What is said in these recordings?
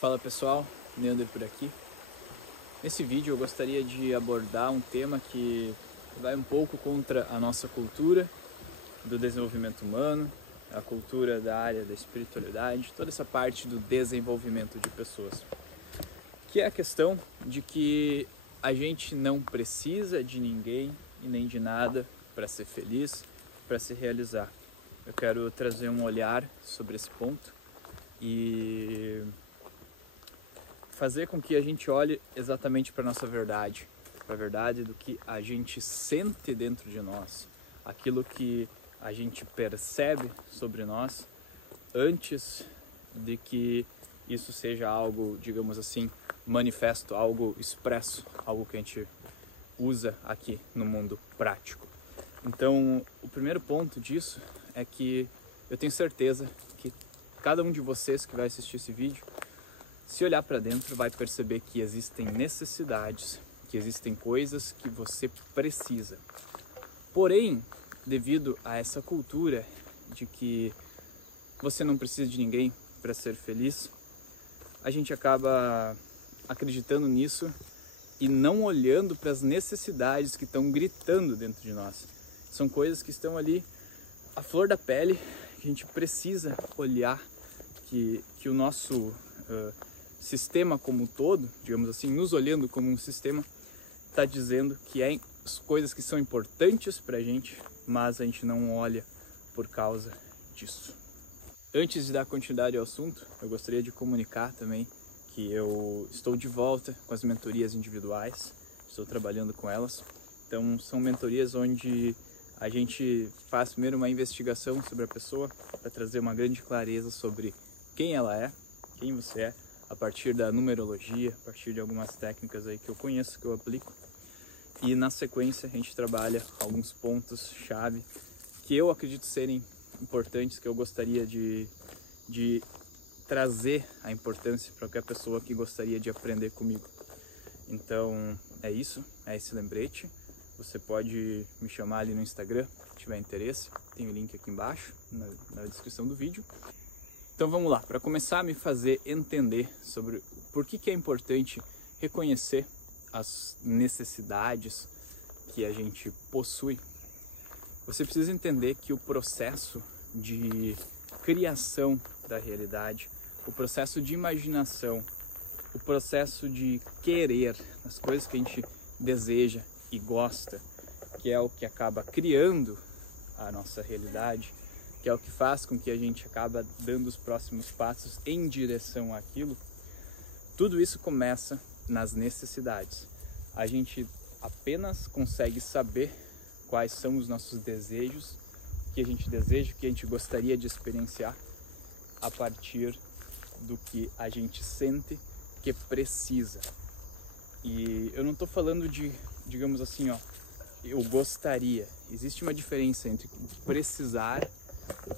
Fala pessoal, Neander por aqui. Nesse vídeo eu gostaria de abordar um tema que vai um pouco contra a nossa cultura do desenvolvimento humano, a cultura da área da espiritualidade, toda essa parte do desenvolvimento de pessoas, que é a questão de que a gente não precisa de ninguém e nem de nada para ser feliz, para se realizar. Eu quero trazer um olhar sobre esse ponto e fazer com que a gente olhe exatamente para a nossa verdade, para a verdade do que a gente sente dentro de nós, aquilo que a gente percebe sobre nós, antes de que isso seja algo, digamos assim, manifesto, algo expresso, algo que a gente usa aqui no mundo prático. Então, o primeiro ponto disso é que eu tenho certeza que cada um de vocês que vai assistir esse vídeo, se olhar para dentro, vai perceber que existem necessidades, que existem coisas que você precisa. Porém, devido a essa cultura de que você não precisa de ninguém para ser feliz, a gente acaba acreditando nisso e não olhando para as necessidades que estão gritando dentro de nós. São coisas que estão ali à flor da pele, que a gente precisa olhar, que o nosso sistema como um todo, digamos assim, nos olhando como um sistema, está dizendo que é coisas que são importantes para a gente, mas a gente não olha por causa disso. Antes de dar continuidade ao assunto, eu gostaria de comunicar também que eu estou de volta com as mentorias individuais, estou trabalhando com elas. Então são mentorias onde a gente faz primeiro uma investigação sobre a pessoa para trazer uma grande clareza sobre quem ela é, quem você é, a partir da numerologia, a partir de algumas técnicas aí que eu conheço, que eu aplico. E na sequência a gente trabalha alguns pontos-chave que eu acredito serem importantes, que eu gostaria de trazer a importância para qualquer pessoa que gostaria de aprender comigo. Então é isso, é esse lembrete. Você pode me chamar ali no Instagram, se tiver interesse. Tem o link aqui embaixo, na descrição do vídeo. Então vamos lá, para começar a me fazer entender sobre por que é importante reconhecer as necessidades que a gente possui. Você precisa entender que o processo de criação da realidade, o processo de imaginação, o processo de querer as coisas que a gente deseja e gosta, que é o que acaba criando a nossa realidade, que é o que faz com que a gente acaba dando os próximos passos em direção àquilo, tudo isso começa nas necessidades. A gente apenas consegue saber quais são os nossos desejos, o que a gente deseja, o que a gente gostaria de experienciar, a partir do que a gente sente que precisa. E eu não estou falando de, digamos assim, eu gostaria. Existe uma diferença entre precisar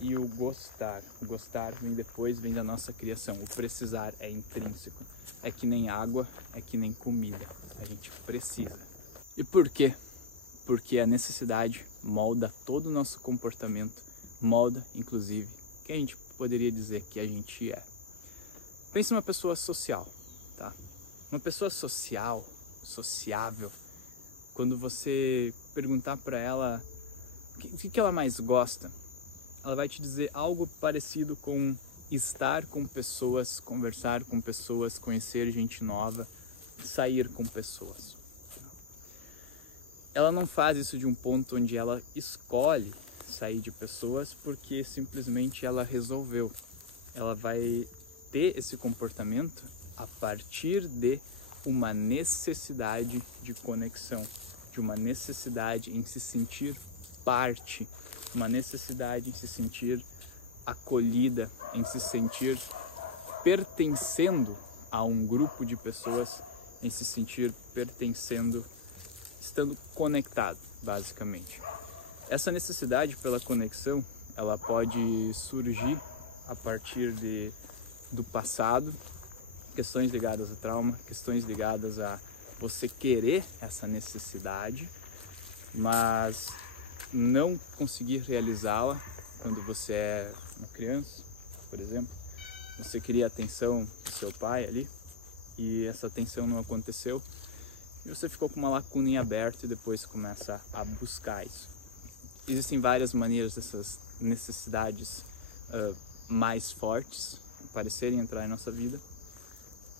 e o gostar. O gostar vem depois, vem da nossa criação. O precisar é intrínseco. É que nem água, é que nem comida. A gente precisa. E por quê? Porque a necessidade molda todo o nosso comportamento, molda, inclusive, quem a gente poderia dizer que a gente é. Pense numa pessoa social, tá? Uma pessoa social, sociável, quando você perguntar para ela o que ela mais gosta, ela vai te dizer algo parecido com estar com pessoas, conversar com pessoas, conhecer gente nova, sair com pessoas. Ela não faz isso de um ponto onde ela escolhe sair de pessoas porque simplesmente ela resolveu. Ela vai ter esse comportamento a partir de uma necessidade de conexão, de uma necessidade em se sentir parte, uma necessidade em se sentir acolhida, em se sentir pertencendo a um grupo de pessoas, em se sentir pertencendo, estando conectado, basicamente. Essa necessidade pela conexão, ela pode surgir a partir do passado, questões ligadas a trauma, questões ligadas a você querer essa necessidade, mas não conseguir realizá-la quando você é uma criança, por exemplo, você queria a atenção do seu pai ali, e essa atenção não aconteceu, e você ficou com uma lacuna em aberto e depois começa a buscar isso. Existem várias maneiras dessas necessidades mais fortes parecerem entrar em nossa vida,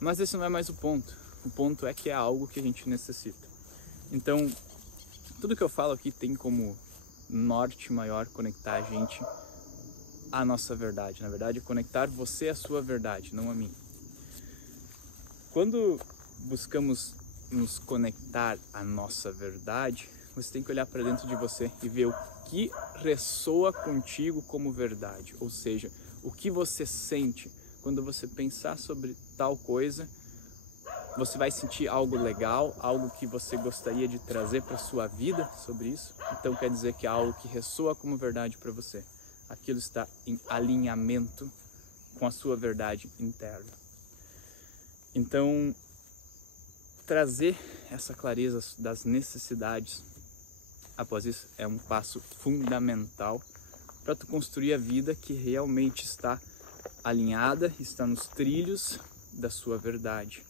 mas esse não é mais o ponto. O ponto é que é algo que a gente necessita. Então, tudo que eu falo aqui tem como norte maior conectar a gente à nossa verdade. Na verdade, conectar você à sua verdade, não a mim. Quando buscamos nos conectar à nossa verdade, você tem que olhar para dentro de você e ver o que ressoa contigo como verdade. Ou seja, o que você sente quando você pensar sobre tal coisa. Você vai sentir algo legal, algo que você gostaria de trazer para sua vida sobre isso. Então quer dizer que é algo que ressoa como verdade para você. Aquilo está em alinhamento com a sua verdade interna. Então, trazer essa clareza das necessidades após isso é um passo fundamental para tu construir a vida que realmente está alinhada, está nos trilhos da sua verdade.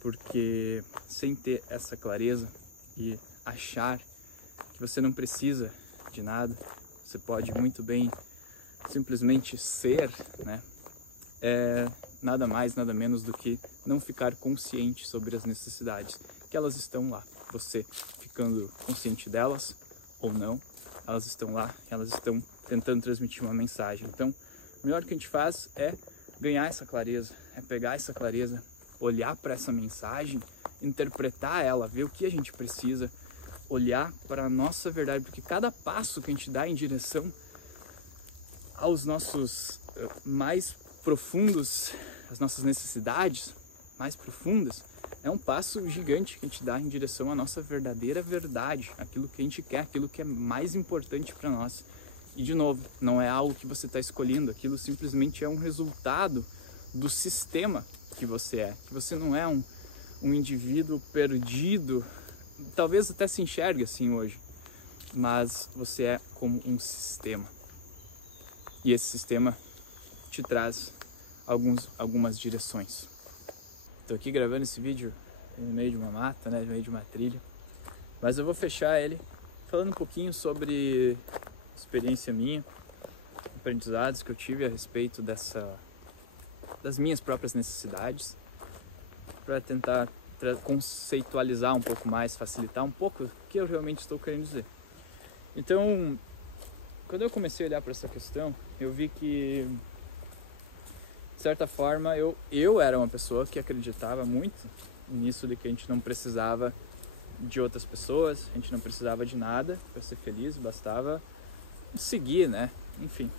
Porque sem ter essa clareza e achar que você não precisa de nada, você pode muito bem simplesmente ser, né? É nada mais, nada menos do que não ficar consciente sobre as necessidades, que elas estão lá. Você ficando consciente delas ou não, elas estão lá, elas estão tentando transmitir uma mensagem. Então, o melhor que a gente faz é ganhar essa clareza, é pegar essa clareza, olhar para essa mensagem, interpretar ela, ver o que a gente precisa, olhar para a nossa verdade, porque cada passo que a gente dá em direção aos nossos mais profundos, as nossas necessidades mais profundas, é um passo gigante que a gente dá em direção à nossa verdadeira verdade, aquilo que a gente quer, aquilo que é mais importante para nós. E de novo, não é algo que você está escolhendo, aquilo simplesmente é um resultado do sistema que você é, que você não é um indivíduo perdido, talvez até se enxergue assim hoje, mas você é como um sistema, e esse sistema te traz algumas direções. Estou aqui gravando esse vídeo no meio de uma mata, né, no meio de uma trilha, mas eu vou fechar ele falando um pouquinho sobre experiência minha, aprendizados que eu tive a respeito das minhas próprias necessidades, para tentar conceitualizar um pouco mais, facilitar um pouco o que eu realmente estou querendo dizer. Então, quando eu comecei a olhar para essa questão, eu vi que, de certa forma, eu era uma pessoa que acreditava muito nisso de que a gente não precisava de outras pessoas, a gente não precisava de nada para ser feliz, bastava seguir, né? Enfim,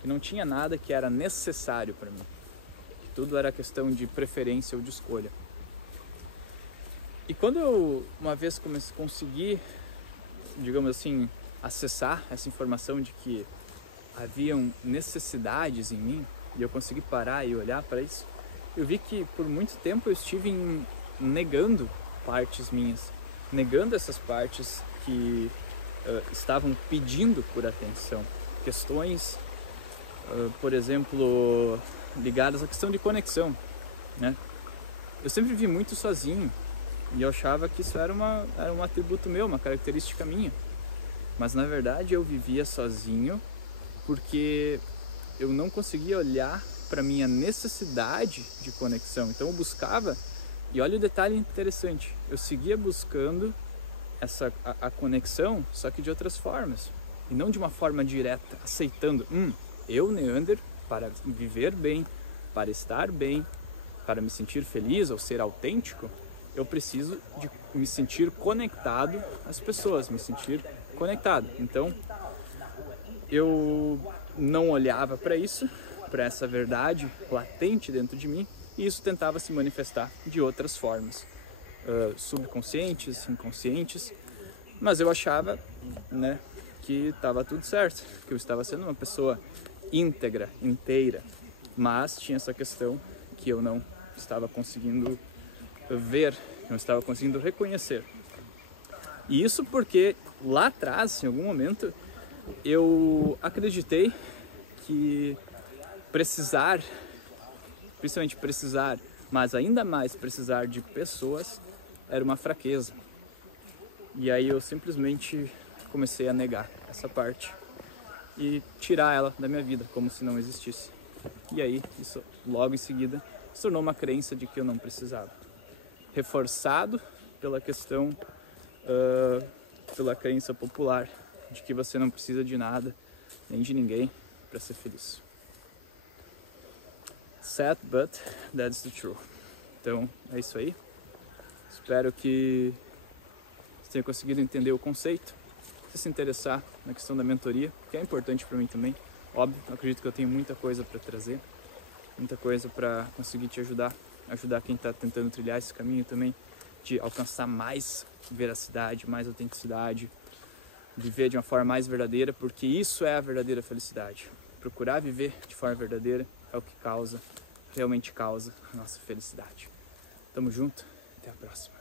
que não tinha nada que era necessário para mim. Tudo era questão de preferência ou de escolha. E quando eu, uma vez consegui, digamos assim, acessar essa informação de que haviam necessidades em mim, e eu consegui parar e olhar para isso, eu vi que por muito tempo eu estive negando partes minhas, negando essas partes que estavam pedindo por atenção. Questões, por exemplo, ligadas à questão de conexão, né? Eu sempre vivi muito sozinho e eu achava que isso era um atributo meu, uma característica minha. Mas na verdade eu vivia sozinho porque eu não conseguia olhar para minha necessidade de conexão. Então eu buscava, e olha o detalhe interessante, eu seguia buscando a conexão, só que de outras formas, e não de uma forma direta, aceitando, eu, Neander, para viver bem, para estar bem, para me sentir feliz ou ser autêntico, eu preciso de me sentir conectado às pessoas, me sentir conectado. Então, eu não olhava para isso, para essa verdade latente dentro de mim, e isso tentava se manifestar de outras formas, subconscientes, inconscientes, mas eu achava, né, que estava tudo certo, que eu estava sendo uma pessoa íntegra, inteira, mas tinha essa questão que eu não estava conseguindo ver, não estava conseguindo reconhecer. E isso porque lá atrás, em algum momento, eu acreditei que precisar principalmente precisar, mas ainda mais precisar de pessoas, era uma fraqueza. E aí eu simplesmente comecei a negar essa parte e tirar ela da minha vida, como se não existisse. E aí, isso logo em seguida, se tornou uma crença de que eu não precisava. Reforçado pela questão, pela crença popular, de que você não precisa de nada, nem de ninguém, para ser feliz. Sad, but that's the truth. Então, é isso aí. Espero que você tenha conseguido entender o conceito, se interessar na questão da mentoria, que é importante para mim também. Óbvio, eu acredito que eu tenho muita coisa para trazer, muita coisa para conseguir te ajudar quem está tentando trilhar esse caminho também, de alcançar mais veracidade, mais autenticidade, viver de uma forma mais verdadeira, porque isso é a verdadeira felicidade. Procurar viver de forma verdadeira é o que realmente causa a nossa felicidade. Tamo junto, até a próxima.